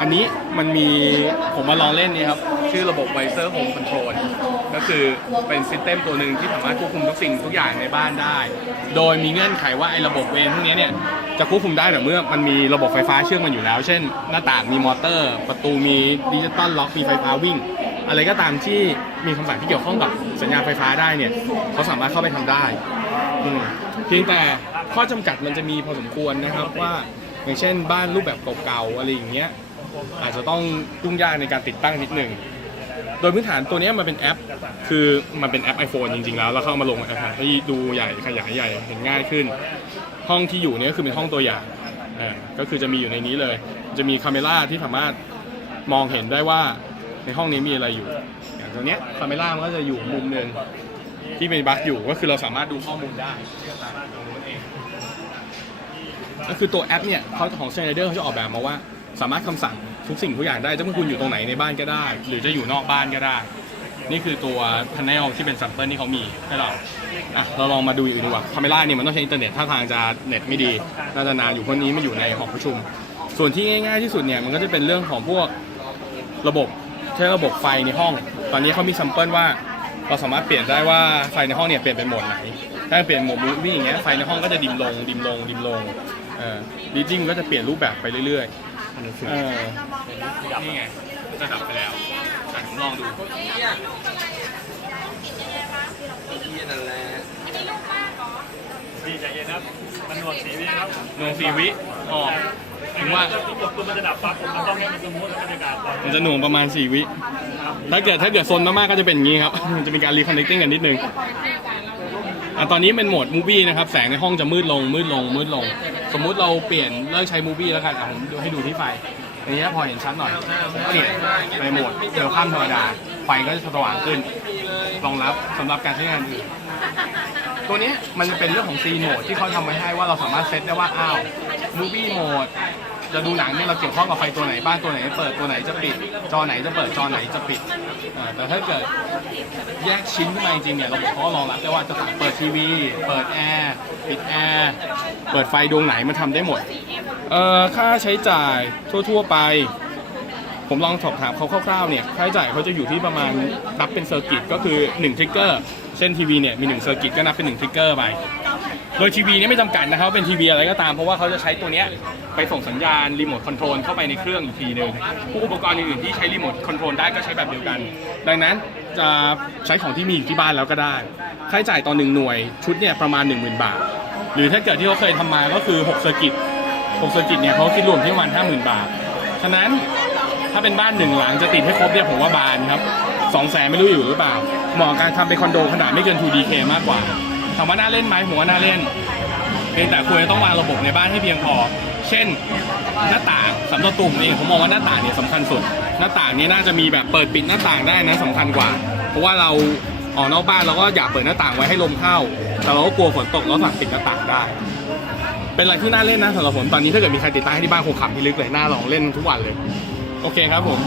อันนี้มันมีผมมาลองเล่นนี่ครับ ชื่อระบบ Visor Home Control ก็คือเป็นซิสเต็มตัวหนึ่งที่สามารถควบคุมทุกสิ่งทุกอย่างในบ้านได้ โดยมีเงื่อนไขว่าไอ้ระบบเวนพวกนี้เนี่ยจะควบคุมได้แต่เมื่อมันมีระบบไฟฟ้าเชื่อมมันอยู่แล้ว เช่น หน้าต่างมีมอเตอร์ ประตูมีดิจิตอลล็อกมีไฟฟ้าวิ่ง อะไรก็ตามที่มีคำสั่งที่เกี่ยวข้องกับสัญญาณไฟฟ้าได้เนี่ยเขาสามารถเข้าไปทำได้เพียงแต่ข้อจำกัดมันจะมีพอสมควรนะครับว่า อย่างเช่นบ้านรูปแบบเก่าๆอะไรอย่างเงี้ยอาจจะต้องยุ่งยากในการติดตั้งนิดหนึ่งโดยพื้นฐานตัวนี้มันเป็นแอป คือมันเป็นแอป iPhone จริงๆแล้ว แล้วเข้ามาลง iPad ให้ดูใหญ่ขยายใหญ่เห็นง่ายขึ้น ห้องที่อยู่เนี้ยคือเป็นห้องตัวอย่างก็คือจะมีอยู่ในนี้เลย จะมีคาเมล่าที่สามารถมองเห็นได้ว่าในห้องนี้มีอะไรอยู่ อย่างตัวเนี้ยคาเมล่ามันก็จะอยู่มุมหนึ่งที่เป็นบั๊กอยู่ก็คือเราสามารถดูข้อมูลได้ ก็คือตัวแอปเนี่ยเขาของ s t r a d e r เขาจะออกแบบมาว่า สามารถคำสั่งทุกสิ่งทุกอย่างได้จะเมื่อคุณอยู่ตรงไหนในบ้านก็ได้ หรือจะอยู่นอกบ้านก็ได้ นี่คือตัว panel ที่เป็น sample ที่เขามีให้เราอะเราลองมาดูอีกดีกว่าคาเมล่าเนี่ยมันต้องใช้อินเทอร์เน็ตถ้าทางจะเน็ตไม่ดีน่าจะนานอยู่เพราะนี้มันอยู่ในหอประชุม ส่วนที่ง่ายๆที่สุดเนี่ยมันก็จะเป็นเรื่องของพวกระบบใช้ระบบไฟในห้อง ตอนนี้เขามีซัมเปิลว่าเราสามารถเปลี่ยนได้ว่าไฟในห้องเนี่ยเปลี่ยนเป็นโหมดไหน ถ้าเปลี่ยนโหมดวี่งอย่างเงี้ยไฟในห้องก็จะดิมลงดิมลงดิมลง เอ่อดีจิ้งก็จะเปลี่ยนรูปแบบไปเรื่อยๆเออนี่ไงจะดับไปแล้วอะผมลองดูดีใจเย็นครับ มันหน่วงสีวิครับหนวงสีวิออกถึงว่าถ้าที่กดปุ่มมันจะดับปั๊บผมมันต้องให้มันสมูทและบรรยากาศก่อนมันจะหน่วงประมาณ 4 วิ ถ้าเกิดถ้าเกิดโซนมากๆก็จะเป็นอย่างนี้ครับ มันจะมีการรีคอนเนคติ้งกันนิดนึง อะตอนนี้เป็นโหมดมูฟี่นะครับ แสงในห้องจะมืดลง มืดลง มืดลง สมมุติเราเปลี่ยนเลิกใช้มูฟี่แล้วกันอะผมดูให้ดูที่ไฟอันนี้พอเห็นชัดหน่อยเปลี่ยนไปโหมดเดี๋ยวข้ามธรรมดา ไฟก็จะสว่างขึ้น รองรับสำหรับการใช้งานอื่น ตัวเนี้ยมันจะเป็นเรื่องของซีโหมดที่เขาทำไว้ให้ว่าเราสามารถเซตได้ว่า อ้าวมูฟี่โหมด จะดูหนังเนี่ยเราเกี่ยวข้องกับไฟตัวไหนบ้างตัวไหนเปิดตัวไหนจะปิด จอไหนจะเปิดจอไหนจะปิดอ่าแต่ถ้าเกิดแยกชิ้นขึ้นมาจริงๆเนี่ยระบบเขาก็รองรับได้ว่าจะสั่งเปิดทีวีเปิดแอร์ปิดแอร์เปิดไฟดวงไหนมันทำได้หมดเอ่อค่าใช้จ่ายทั่ว ๆ ไป ผมลองสอบถามเขาคร่าวๆเนี่ยค่าใช้จ่ายเขาจะอยู่ที่ประมาณนับเป็นเซอร์กิตก็คือ1ทริกเกอร์เช่นทีวีเนี่ยมี1เซอร์กิตก็นับเป็น1ทริกเกอร์ไปโดยทีวีเนี่ยไม่จำกัดนะครับเป็นทีวีอะไรก็ตามเพราะว่าเขาจะใช้ตัวเนี้ยไปส่งสัญญาณรีโมทคอนโทรลเข้าไปในเครื่องอีกทีหนึ่งพวกอุปกรณ์อื่นๆที่ใช้รีโมทคอนโทรลได้ก็ใช้แบบเดียวกัน ดังนั้นจะใช้ของที่มีอยู่ที่บ้านแล้วก็ได้ ค่าใช้จ่ายต่อหนึ่งหน่วยชุดเนี่ยประมาณ 10,000 บาท หรือถ้าเกิดที่เขาเคยทำมาก็คือ6เซอร์กิต6เซอร์กิตเนี่ยเขาคิดรวมที่ประมาณ50,000 บาท ฉะนั้น ถ้าเป็นบ้านหนึ่งหลังจะติดให้ครบเนี่ยผมว่าบานครับสองแสนไม่รู้อยู่หรือเปล่า เหมาะการทำเป็นคอนโดขนาดไม่เกิน 2DK มากกว่าถามว่าน่าเล่นไหมผมว่าน่าเล่นเพียงแต่ควรจะต้องวางระบบในบ้านให้เพียงพอ เช่น หน้าต่างสำหรับตัวผมเองผมมองว่าหน้าต่างเนี่ยสำคัญสุด หน้าต่างนี้น่าจะมีแบบเปิดปิดหน้าต่างได้นะสำคัญกว่า เพราะว่าเราออกนอกบ้านเราก็อยากเปิดหน้าต่างไว้ให้ลมเข้า แต่เราก็กลัวฝนตกแล้วสั่งปิดหน้าต่างได้ เป็นอะไรที่น่าเล่นนะสำหรับผมตอนนี้ถ้าเกิดมีใครติดตั้งให้ที่บ้านคงขำที่ลึกเลยน่าลองเล่นทุกวันเลย โอเคครับผม